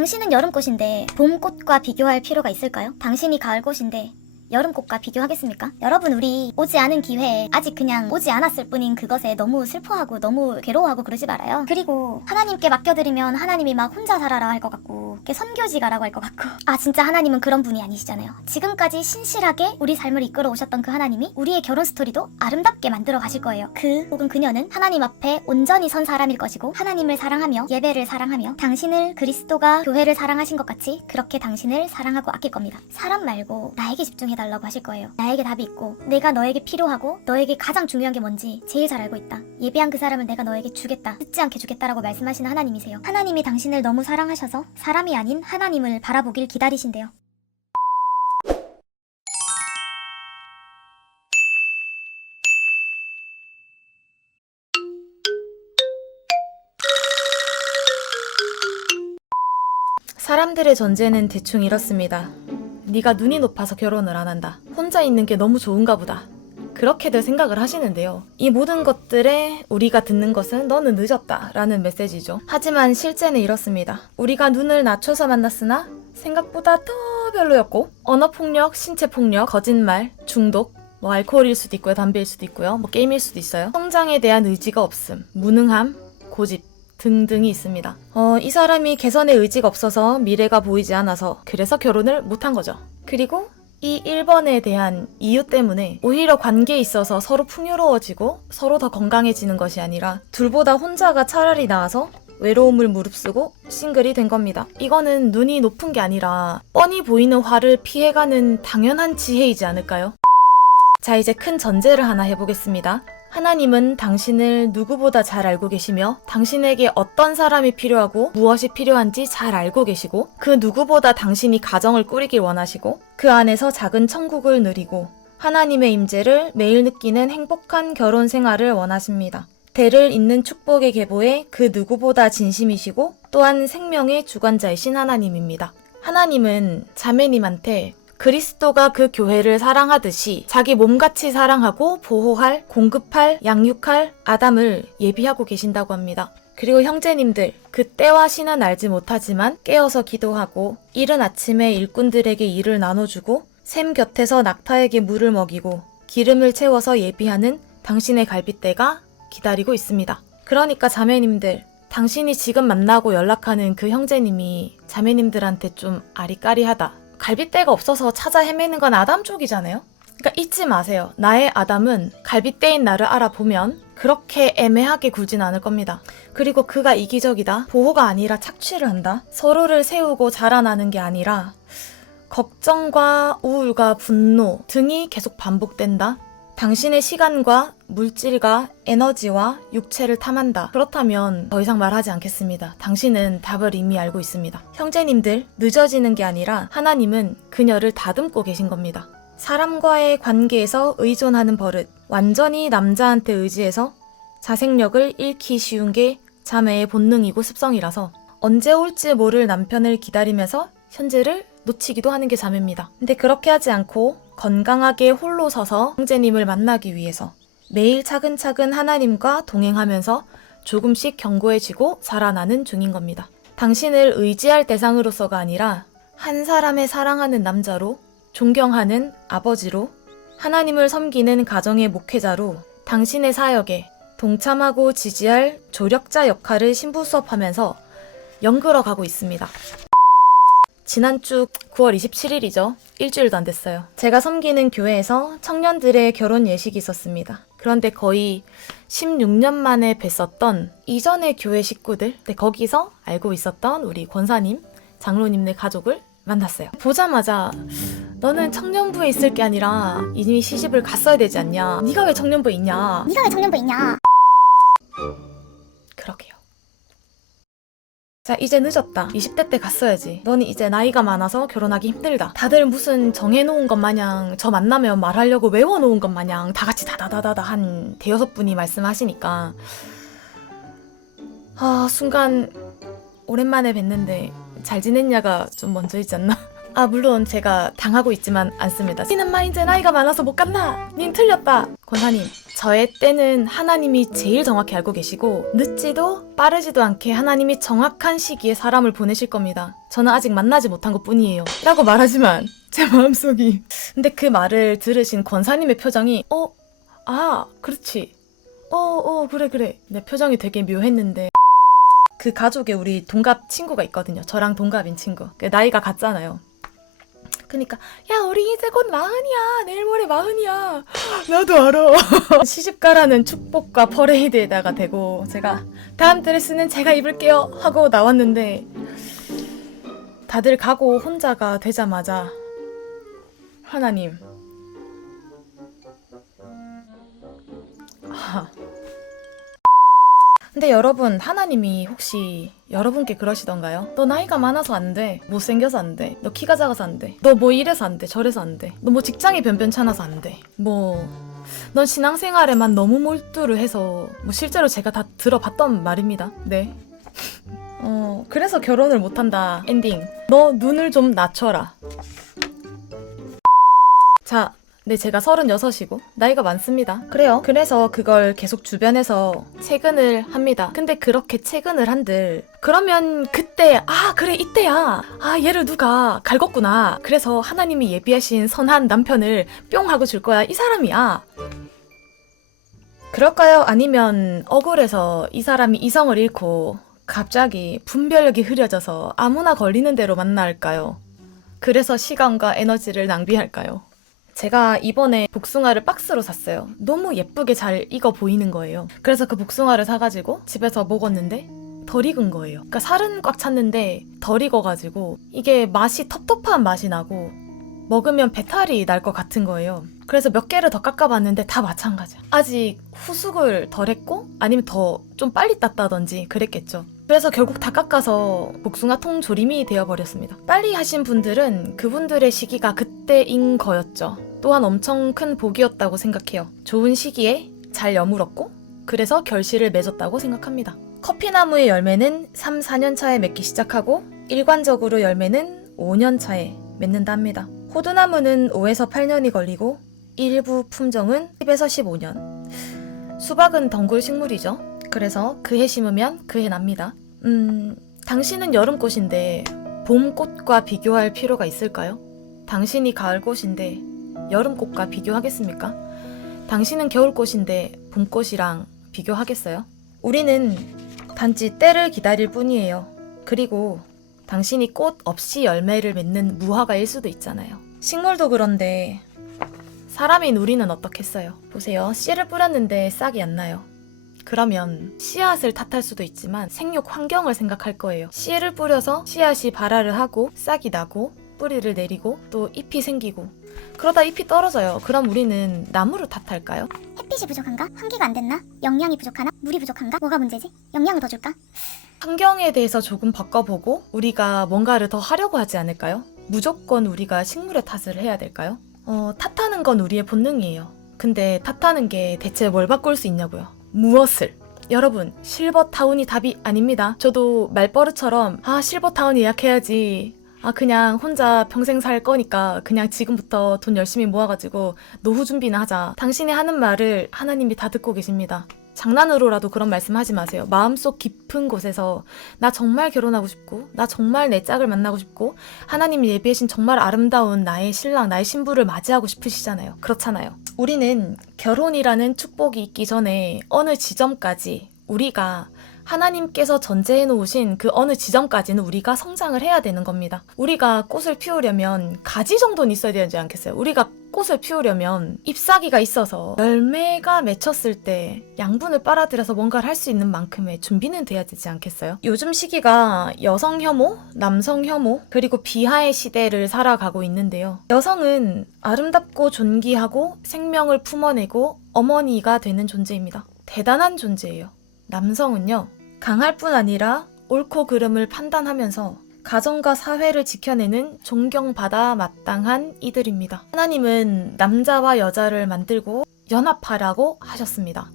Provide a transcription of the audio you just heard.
당신은 여름꽃인데 봄꽃과 비교할 필요가 있을까요? 당신이 가을꽃인데 여름꽃과 비교하겠습니까? 여러분 우리 오지 않은 기회에 아직 그냥 오지 않았을 뿐인 그것에 너무 슬퍼하고 너무 괴로워하고 그러지 말아요. 그리고 하나님께 맡겨드리면 하나님이 막 혼자 살아라 할 것 같고 이렇게 선교지 가라고 할 것 같고 아 진짜 하나님은 그런 분이 아니시잖아요. 지금까지 신실하게 우리 삶을 이끌어 오셨던 그 하나님이 우리의 결혼 스토리도 아름답게 만들어 가실 거예요. 그 혹은 그녀는 하나님 앞에 온전히 선 사람일 것이고 하나님을 사랑하며 예배를 사랑하며 당신을 그리스도가 교회를 사랑하신 것 같이 그렇게 당신을 사랑하고 아낄 겁니다. 사람 말고 나에게 집중해 달라고 하실 거예요. 나에게 답이 있고 내가 너에게 필요하고 너에게 가장 중요한 게 뭔지 제일 잘 알고 있다. 예배한 그 사람을 내가 너에게 주겠다. 듣지 않게 주겠다라고 말씀하시는 하나님이세요. 하나님이 당신을 너무 사랑하셔서 사람이 아닌 하나님을 바라보길 기다리신대요. 사람들의 전제는 대충 이렇습니다. 네가 눈이 높아서 결혼을 안 한다. 혼자 있는 게 너무 좋은가 보다. 그렇게들 생각을 하시는데요. 이 모든 것들에 우리가 듣는 것은 너는 늦었다 라는 메시지죠. 하지만 실제는 이렇습니다. 우리가 눈을 낮춰서 만났으나 생각보다 더 별로였고 언어폭력, 신체폭력, 거짓말, 중독, 뭐 알코올일 수도 있고요, 담배일 수도 있고요, 뭐 게임일 수도 있어요. 성장에 대한 의지가 없음, 무능함, 고집, 등등이 있습니다. 어, 이 사람이 개선의 의지가 없어서 미래가 보이지 않아서 그래서 결혼을 못한 거죠. 그리고 이 1번에 대한 이유 때문에 오히려 관계에 있어서 서로 풍요로워지고 서로 더 건강해지는 것이 아니라 둘보다 혼자가 차라리 나아서 외로움을 무릅쓰고 싱글이 된 겁니다. 이거는 눈이 높은 게 아니라 뻔히 보이는 화를 피해가는 당연한 지혜이지 않을까요? 자, 이제 큰 전제를 하나 해보겠습니다. 하나님은 당신을 누구보다 잘 알고 계시며 당신에게 어떤 사람이 필요하고 무엇이 필요한지 잘 알고 계시고 그 누구보다 당신이 가정을 꾸리길 원하시고 그 안에서 작은 천국을 누리고 하나님의 임재를 매일 느끼는 행복한 결혼 생활을 원하십니다. 대를 잇는 축복의 계보에 그 누구보다 진심이시고 또한 생명의 주관자이신 하나님입니다. 하나님은 자매님한테 그리스도가 그 교회를 사랑하듯이 자기 몸같이 사랑하고 보호할, 공급할, 양육할 아담을 예비하고 계신다고 합니다. 그리고 형제님들, 그 때와 시는 알지 못하지만 깨어서 기도하고 이른 아침에 일꾼들에게 일을 나눠주고 샘 곁에서 낙타에게 물을 먹이고 기름을 채워서 예비하는 당신의 갈빗대가 기다리고 있습니다. 그러니까 자매님들, 당신이 지금 만나고 연락하는 그 형제님이 자매님들한테 좀 아리까리하다. 갈빗대가 없어서 찾아 헤매는 건 아담 쪽이잖아요? 그러니까 잊지 마세요. 나의 아담은 갈빗대인 나를 알아보면 그렇게 애매하게 굴진 않을 겁니다. 그리고 그가 이기적이다. 보호가 아니라 착취를 한다. 서로를 세우고 자라나는 게 아니라 걱정과 우울과 분노 등이 계속 반복된다. 당신의 시간과 물질과 에너지와 육체를 탐한다. 그렇다면 더 이상 말하지 않겠습니다. 당신은 답을 이미 알고 있습니다. 형제님들, 늦어지는 게 아니라 하나님은 그녀를 다듬고 계신 겁니다. 사람과의 관계에서 의존하는 버릇, 완전히 남자한테 의지해서 자생력을 잃기 쉬운 게 자매의 본능이고 습성이라서 언제 올지 모를 남편을 기다리면서 현재를 놓치기도 하는 게 자매입니다. 근데 그렇게 하지 않고 건강하게 홀로 서서 형제님을 만나기 위해서 매일 차근차근 하나님과 동행하면서 조금씩 견고해지고 자라나는 중인 겁니다. 당신을 의지할 대상으로서가 아니라 한 사람의 사랑하는 남자로 존경하는 아버지로 하나님을 섬기는 가정의 목회자로 당신의 사역에 동참하고 지지할 조력자 역할을 신부 수업하면서 연결어 가고 있습니다. 지난주 9월 27일이죠. 일주일도 안 됐어요. 제가 섬기는 교회에서 청년들의 결혼 예식이 있었습니다. 그런데 거의 16년 만에 뵀었던 이전의 교회 식구들, 네, 거기서 알고 있었던 우리 권사님, 장로님네 가족을 만났어요. 보자마자 너는 청년부에 있을 게 아니라 이미 시집을 갔어야 되지 않냐? 네가 왜 청년부에 있냐? 네가 왜 청년부에 있냐? 그러게요. 자, 이제 늦었다. 20대 때 갔어야지. 너는 이제 나이가 많아서 결혼하기 힘들다. 다들 무슨 정해놓은 것 마냥 저 만나면 말하려고 외워놓은 것 마냥 다 같이 다다다다다 한 대여섯 분이 말씀하시니까 아, 순간 오랜만에 뵀는데 잘 지냈냐가 좀 먼저 있지 않나? 아, 물론 제가 당하고 있지만 않습니다. 니는 마 이제 나이가 많아서 못 갔나? 닌 틀렸다. 권사님, 저의 때는 하나님이 제일 정확히 알고 계시고 늦지도 빠르지도 않게 하나님이 정확한 시기에 사람을 보내실 겁니다. 저는 아직 만나지 못한 것 뿐이에요. 라고 말하지만 제 마음속이 근데 그 말을 들으신 권사님의 표정이 어? 아 그렇지 어어 그래 그래 내 표정이 되게 묘했는데 그 가족에 우리 동갑 친구가 있거든요. 저랑 동갑인 친구. 그 나이가 같잖아요. 그니까 야 우리 이제 곧 마흔이야. 내일 모레 마흔이야. 나도 알아. 시집가라는 축복과 퍼레이드에다가 대고 제가 다음 드레스는 제가 입을게요. 하고 나왔는데 다들 가고 혼자가 되자마자 하나님. 아. 근데 여러분 하나님이 혹시 여러분께 그러시던가요? 너 나이가 많아서 안 돼. 못생겨서 안 돼. 너 키가 작아서 안 돼. 너 뭐 이래서 안 돼. 저래서 안 돼. 너 뭐 직장이 변변찮아서 안 돼. 뭐, 넌 신앙생활에만 너무 몰두를 해서, 뭐 실제로 제가 다 들어봤던 말입니다. 네. 어, 그래서 결혼을 못한다. 엔딩. 너 눈을 좀 낮춰라. 자, 네, 제가 36이고, 나이가 많습니다. 그래요. 그래서 그걸 계속 주변에서 체근을 합니다. 근데 그렇게 체근을 한들, 그러면 그때, 아, 그래, 이때야. 아, 얘를 누가 갈궜구나. 그래서 하나님이 예비하신 선한 남편을 뿅 하고 줄 거야. 이 사람이야. 그럴까요? 아니면 억울해서 이 사람이 이성을 잃고 갑자기 분별력이 흐려져서 아무나 걸리는 대로 만날까요? 그래서 시간과 에너지를 낭비할까요? 제가 이번에 복숭아를 박스로 샀어요. 너무 예쁘게 잘 익어 보이는 거예요. 그래서 그 복숭아를 사가지고 집에서 먹었는데 덜 익은 거예요. 그러니까 살은 꽉 찼는데 덜 익어가지고 이게 맛이 텁텁한 맛이 나고 먹으면 배탈이 날 것 같은 거예요. 그래서 몇 개를 더 깎아봤는데 다 마찬가지야. 아직 후숙을 덜 했고 아니면 더 좀 빨리 땄다든지 그랬겠죠. 그래서 결국 다 깎아서 복숭아 통 조림이 되어버렸습니다. 빨리 하신 분들은 그분들의 시기가 그때인 거였죠. 또한 엄청 큰 복이었다고 생각해요. 좋은 시기에 잘 여물었고 그래서 결실을 맺었다고 생각합니다. 커피나무의 열매는 3, 4년 차에 맺기 시작하고 일관적으로 열매는 5년 차에 맺는다 합니다. 호두나무는 5에서 8년이 걸리고 일부 품종은 10에서 15년. 수박은 덩굴 식물이죠. 그래서 그 해 심으면 그 해 납니다. 음, 당신은 여름꽃인데 봄꽃과 비교할 필요가 있을까요? 당신이 가을꽃인데 여름꽃과 비교하겠습니까? 당신은 겨울꽃인데 봄꽃이랑 비교하겠어요? 우리는 단지 때를 기다릴 뿐이에요. 그리고 당신이 꽃 없이 열매를 맺는 무화과일 수도 있잖아요. 식물도 그런데 사람인 우리는 어떻겠어요? 보세요. 씨를 뿌렸는데 싹이 안 나요. 그러면 씨앗을 탓할 수도 있지만 생육 환경을 생각할 거예요. 씨를 뿌려서 씨앗이 발화를 하고 싹이 나고 뿌리를 내리고 또 잎이 생기고 그러다 잎이 떨어져요. 그럼 우리는 나무를 탓할까요? 햇빛이 부족한가? 환기가 안 됐나? 영양이 부족하나? 물이 부족한가? 뭐가 문제지? 영양을 더 줄까? 환경에 대해서 조금 바꿔보고 우리가 뭔가를 더 하려고 하지 않을까요? 무조건 우리가 식물의 탓을 해야 될까요? 어, 탓하는 건 우리의 본능이에요. 근데 탓하는 게 대체 뭘 바꿀 수 있냐고요? 무엇을? 여러분, 실버타운이 답이 아닙니다. 저도 말버릇처럼, 아, 실버타운 예약해야지. 아, 그냥 혼자 평생 살 거니까 그냥 지금부터 돈 열심히 모아가지고 노후 준비나 하자. 당신이 하는 말을 하나님이 다 듣고 계십니다. 장난으로라도 그런 말씀 하지 마세요. 마음속 깊은 곳에서 나 정말 결혼하고 싶고, 나 정말 내 짝을 만나고 싶고, 하나님이 예비하신 정말 아름다운 나의 신랑, 나의 신부를 맞이하고 싶으시잖아요. 그렇잖아요. 우리는 결혼이라는 축복이 있기 전에 어느 지점까지 우리가 하나님께서 전제해 놓으신 그 어느 지점까지는 우리가 성장을 해야 되는 겁니다. 우리가 꽃을 피우려면 가지 정도는 있어야 되지 않겠어요? 우리가 꽃을 피우려면 잎사귀가 있어서 열매가 맺혔을 때 양분을 빨아들여서 뭔가를 할 수 있는 만큼의 준비는 돼야 되지 않겠어요? 요즘 시기가 여성 혐오, 남성 혐오, 그리고 비하의 시대를 살아가고 있는데요. 여성은 아름답고 존귀하고 생명을 품어내고 어머니가 되는 존재입니다. 대단한 존재예요. 남성은요, 강할 뿐 아니라 옳고 그름을 판단하면서 가정과 사회를 지켜내는 존경받아 마땅한 이들입니다. 하나님은 남자와 여자를 만들고 연합하라고 하셨습니다.